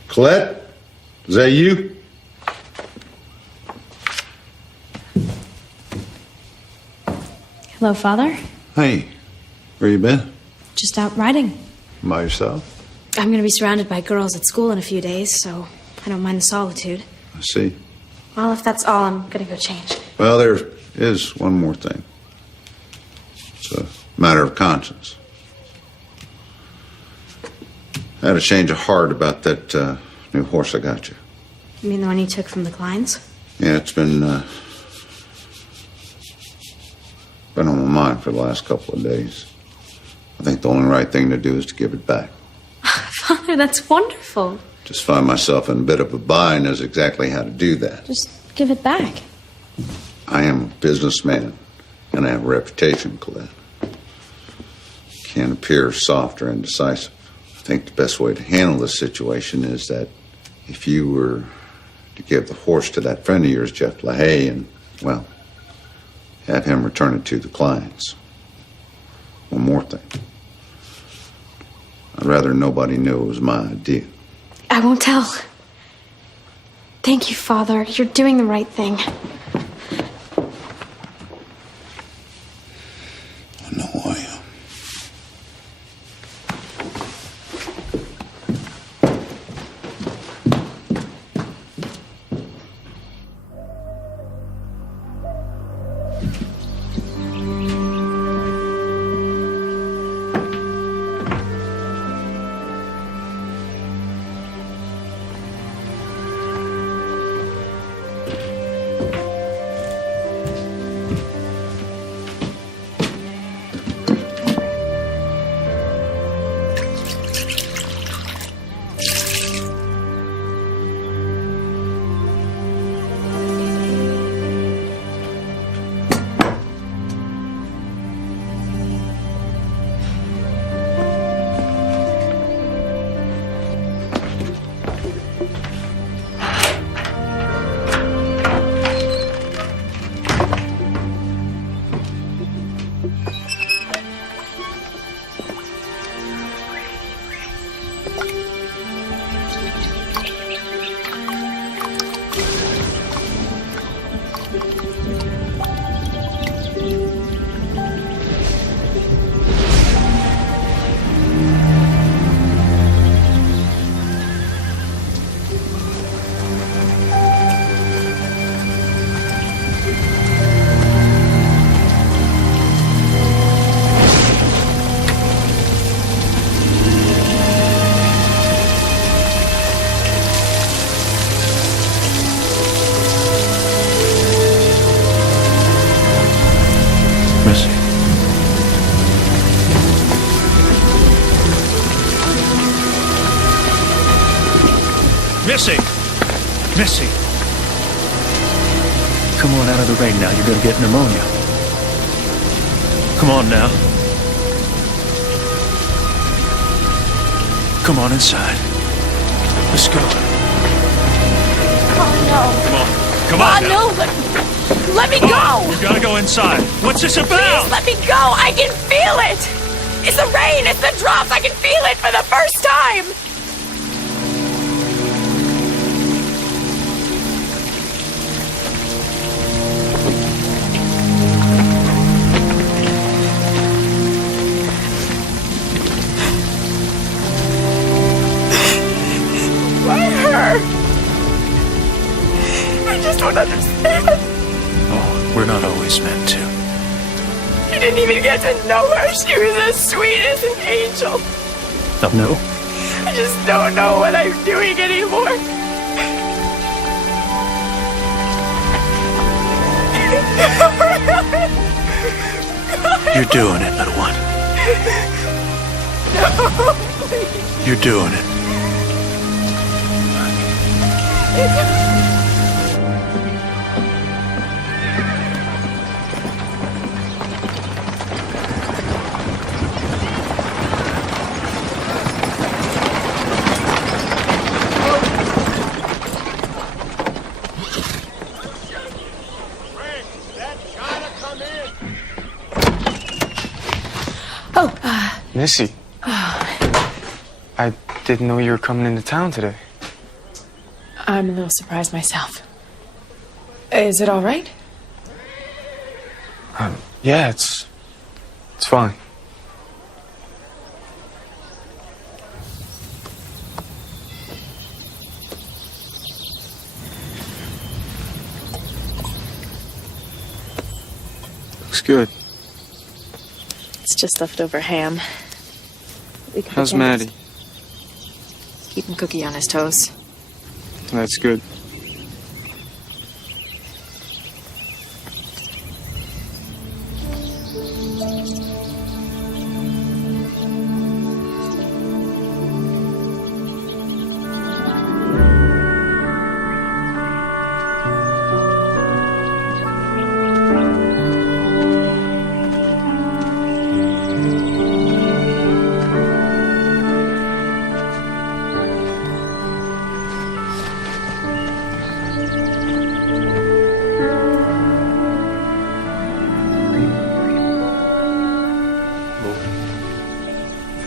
Colette? Is that you? Hello, Father. Hey, where you been? Just out riding. By yourself? I'm going to be surrounded by girls at school in a few days, so I don't mind the solitude. I see. Well, if that's all, I'm going to go change. Well, there is one more thing. It's a matter of conscience. I had a change of heart about that new horse I got you. You mean the one you took from the Kleins? Yeah, it's been on my mind for the last couple of days. I think the only right thing to do is to give it back. Father, that's wonderful. Just find myself in a bit of a bind as exactly how to do that. Just give it back. I am a businessman, and I have a reputation, Colette. Can't appear soft or indecisive. I think the best way to handle this situation is that if you were to give the horse to that friend of yours, Jeff LaHaye, and, well, have him return it to the clients. One more thing. I'd rather nobody knew it was my idea. I won't tell. Thank you, Father. You're doing the right thing. I know I am. Missie. Missie! Missie! Come on out of the rain now. You're gonna get pneumonia. Come on now. Come on inside. Let's go. Oh, no. Come on. Come on now. No. Let me go. You gotta go inside. What's this about? Please let me go. I can feel it. It's the rain. It's the drops. I can feel it for the first time. Why her? I just don't understand. Oh, we're not always meant to. You didn't even get to know her. She was as sweet as an angel. Oh, no? I just don't know what I'm doing anymore. You're doing it, little one. No, please. You're doing it. Missie. I didn't know you were coming into town today. I'm a little surprised myself. Is it all right? Yeah, it's fine. Looks good. It's just leftover ham. How's Maddie? Keeping Cookie on his toes. That's good.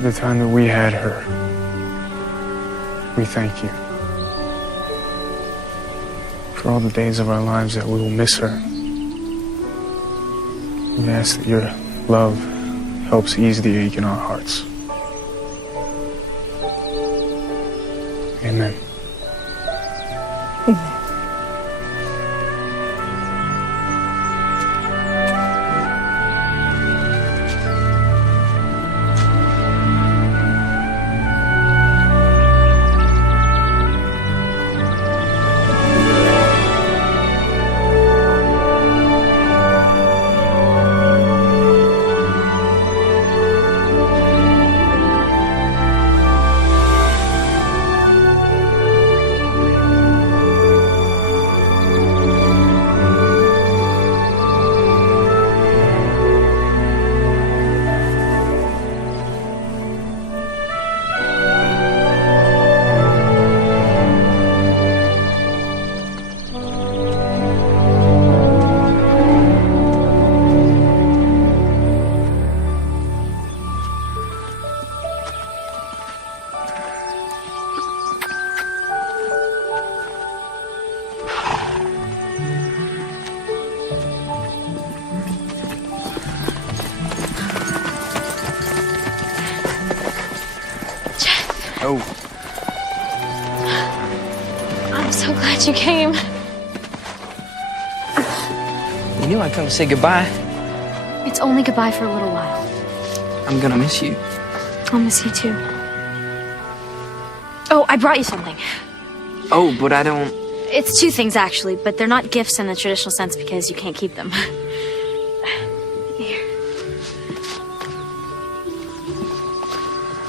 For the time that we had her, we thank you. For all the days of our lives that we will miss her. We ask that your love helps ease the ache in our hearts. Amen. Amen. so glad you came. You knew I'd come to say goodbye. It's only goodbye for a little while. I'm gonna miss you. I'll miss you too. Oh, I brought you something. Oh, but I don't... It's two things, actually, but they're not gifts in the traditional sense because you can't keep them. Here.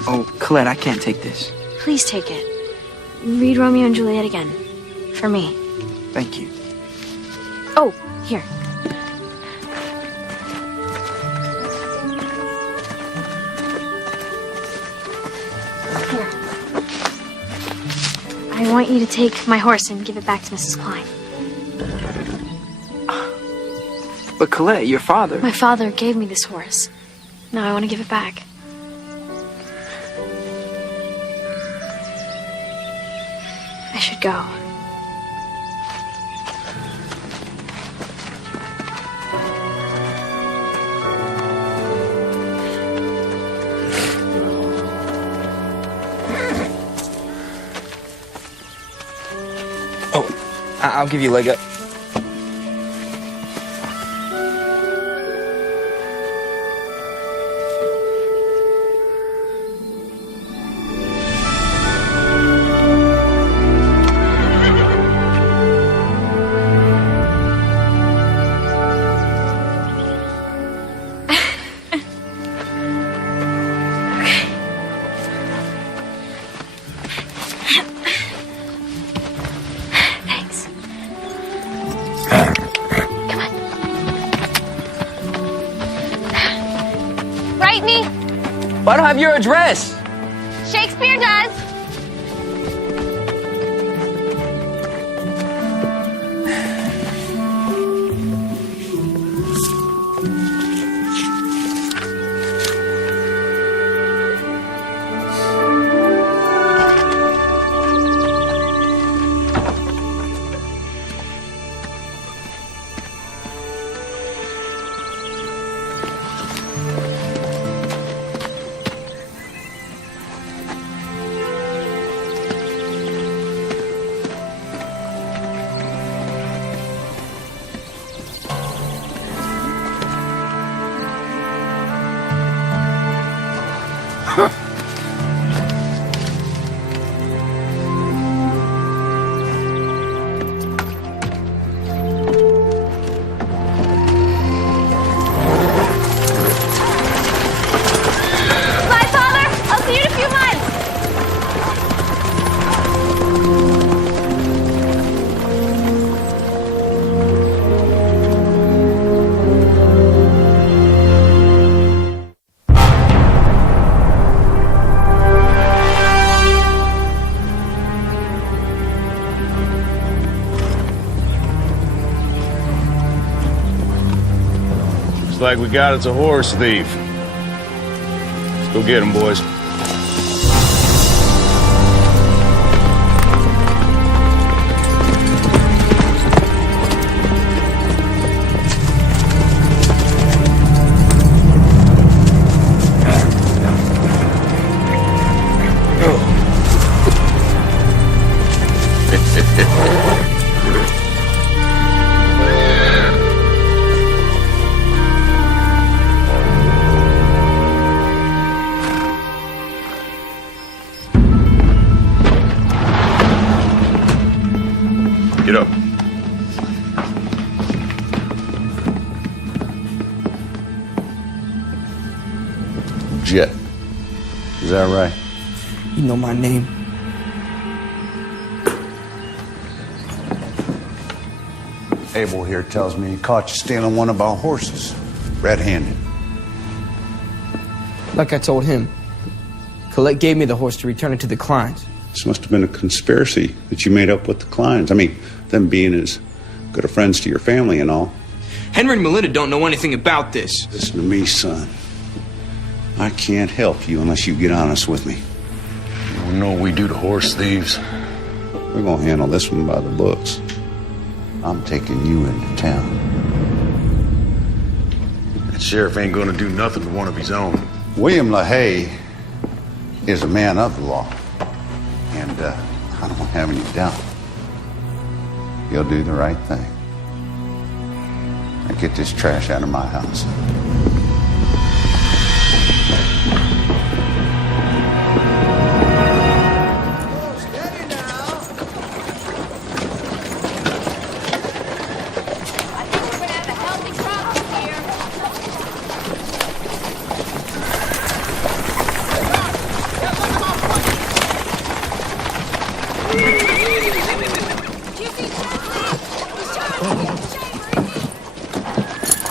Oh, Colette, I can't take this. Please take it. Read Romeo and Juliet again. For me. Thank you. Oh, here. I want you to take my horse and give it back to Mrs. Klein. But Colette, your father... My father gave me this horse. Now I want to give it back. I should go. I'll give you a leg up. I don't have your address. Shakespeare does. Like we got it's a horse thief. Let's go get him, boys. Get up. Jet. Is that right? You know my name. Abel here tells me he caught you stealing one of our horses, red-handed. Like I told him, Colette gave me the horse to return it to the Kleins. This must have been a conspiracy that you made up with the Kleins. I mean, them being as good of friends to your family and all. Henry and Melinda don't know anything about this. Listen to me, son. I can't help you unless you get honest with me. You don't know what we do to horse thieves. We're gonna handle this one by the books. I'm taking you into town. That sheriff ain't gonna do nothing to one of his own. William LaHaye is a man of the law. And I don't have any doubt you'll do the right thing. Now get this trash out of my house.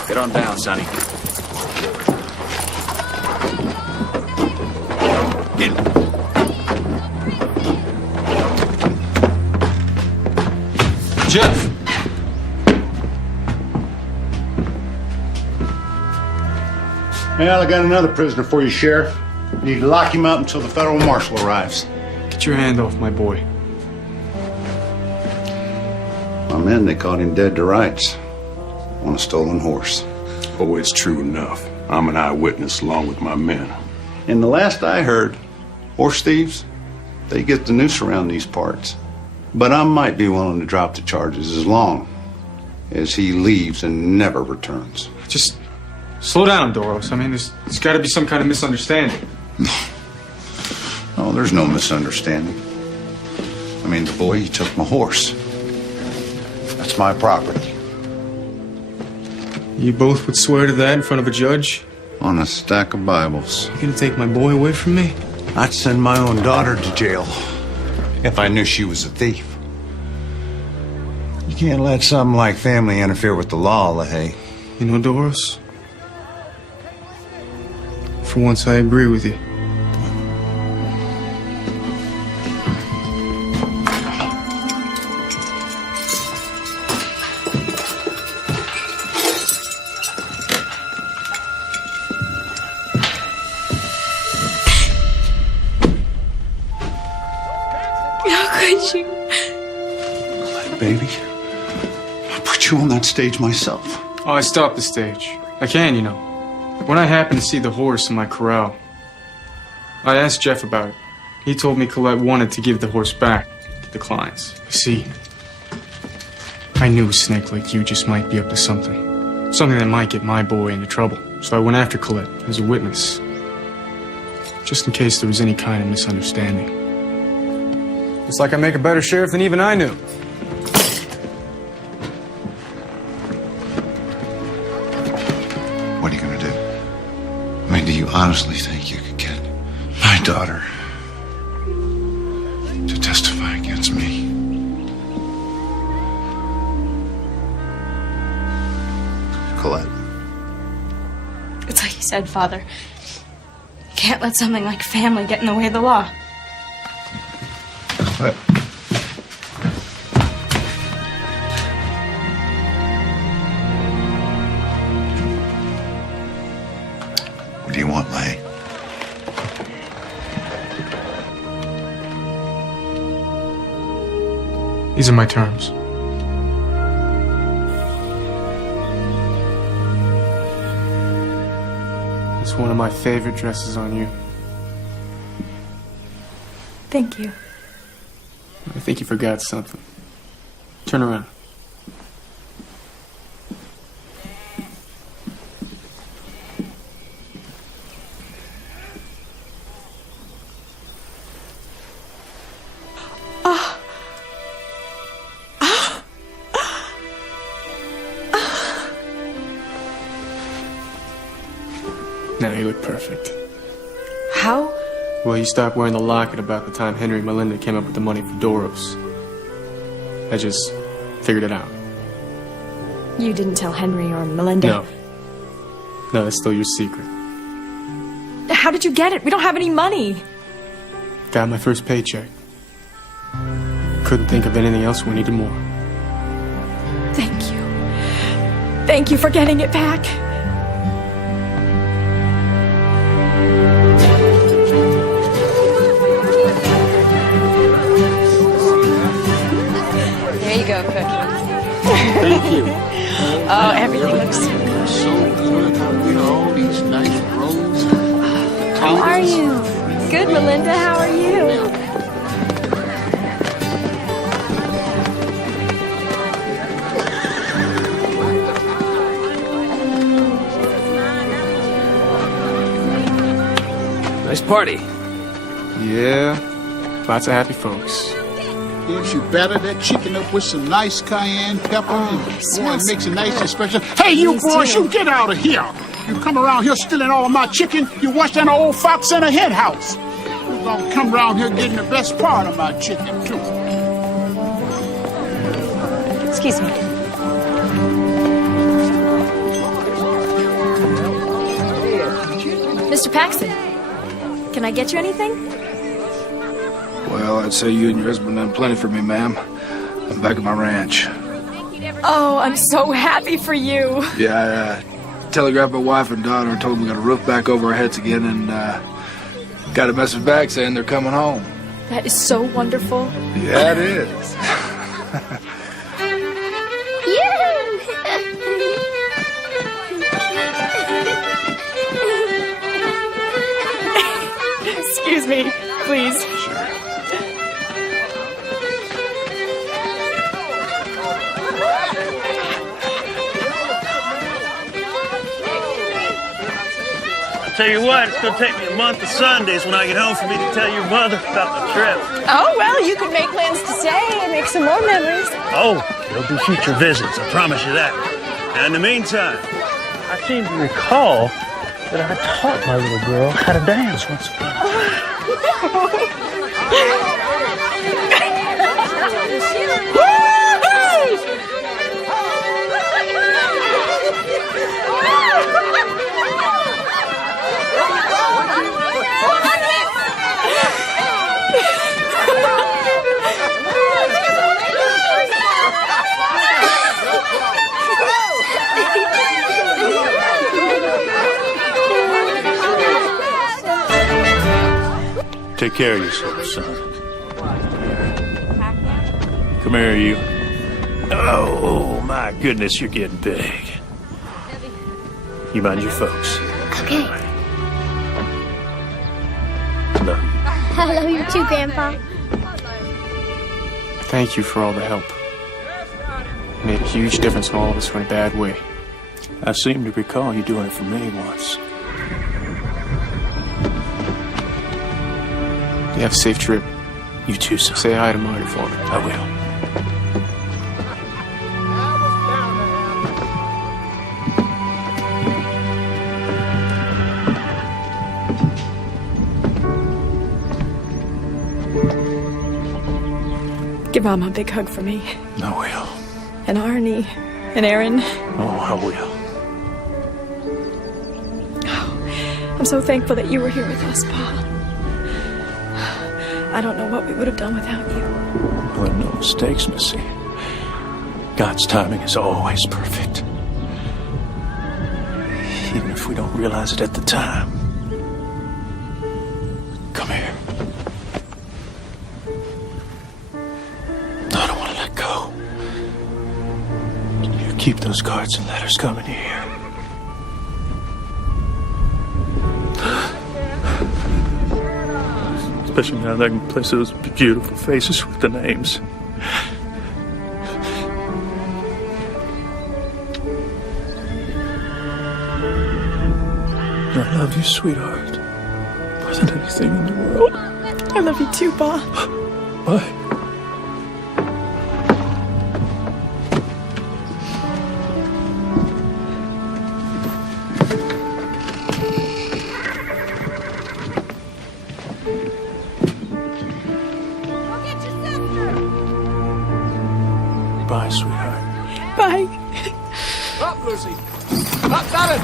Get on down, Sonny. Get. Jeff! Well, I got another prisoner for you, Sheriff. You need to lock him up until the federal marshal arrives. Get your hand off my boy. My men, they caught him dead to rights on a stolen horse. Oh, it's true enough. I'm an eyewitness along with my men. And the last I heard, horse thieves, they get the noose around these parts. But I might be willing to drop the charges as long as he leaves and never returns. Just slow down, Doros. I mean, there's got to be some kind of misunderstanding. Oh, there's no misunderstanding. I mean, the boy, he took my horse. That's my property. You both would swear to that in front of a judge? On a stack of Bibles. You gonna take my boy away from me? I'd send my own daughter to jail if I knew she was a thief. You can't let something like family interfere with the law, LaHaye. You know, Doros, for once I agree with you. Baby, I put you on that stage myself. Oh, I stopped the stage. I can, you know. When I happened to see the horse in my corral, I asked Jeff about it. He told me Colette wanted to give the horse back to the clients. You see, I knew a snake like you just might be up to something. Something that might get my boy into trouble. So I went after Colette as a witness. Just in case there was any kind of misunderstanding. It's like I make a better sheriff than even I knew. What are you gonna do? I mean, do you honestly think you could get my daughter to testify against me? Colette. It's like you said, Father. You can't let something like family get in the way of the law. Colette. What do you want, Lay? These are my terms. It's one of my favorite dresses on you. Thank you. I think you forgot something. Turn around. Now you look perfect. How? Well, you stopped wearing the locket about the time Henry and Melinda came up with the money for Doros. I just figured it out. You didn't tell Henry or Melinda? No. No, that's still your secret. How did you get it? We don't have any money. Got my first paycheck. Couldn't think of anything else we needed more. Thank you. Thank you for getting it back. There you go, Cookie. Thank you. Oh, everything looks so good. So good. Look at all these nice rolls. How are you? Good, Melinda. How are you? party? Yeah, lots of happy folks. Yes, you batter that chicken up with some nice cayenne pepper and boy, it makes it nice and special. Hey, you boys, you get out of here. You come around here stealing all of my chicken, you worse than an old fox in a hen house. You're gonna come around here getting the best part of my chicken, too. Excuse me. Mr. Paxton, can I get you anything? Well, I'd say you and your husband done plenty for me, ma'am. I'm back at my ranch. Oh, I'm so happy for you. Yeah, I telegraphed my wife and daughter and told them we got a roof back over our heads again and got a message back saying they're coming home. That is so wonderful. Yeah, it is. Excuse me, please. Tell you what, it's gonna take me a month of Sundays when I get home for me to tell your mother about the trip. Oh, well, you could make plans to stay and make some more memories. Oh, there'll be future visits, I promise you that. And in the meantime, I seem to recall that I taught my little girl how to dance once upon a time. Take care of yourself, son. Come here, you. Oh, my goodness, you're getting big. You mind your folks. Okay. Love you. I love you too, Grandpa. Thank you for all the help. It made a huge difference when all of us went a bad way. I seem to recall you doing it for me once. You have a safe trip. You too, son. Say hi to Marty for me. I will. Give Mom a big hug for me. I will. And Arnie. And Aaron. Oh, I will. Oh, I'm so thankful that you were here with us, Pa. I don't know what we would have done without you. Well, no mistakes, Missie. God's timing is always perfect. Even if we don't realize it at the time. Come here. I don't want to let go. You keep those cards and letters coming here. Especially now that I can place those beautiful faces with the names. I love you, sweetheart. More than anything in the world. I love you too, Pa. Bye. Bye, sweetheart. Bye. Up, Lucy. Up, got it.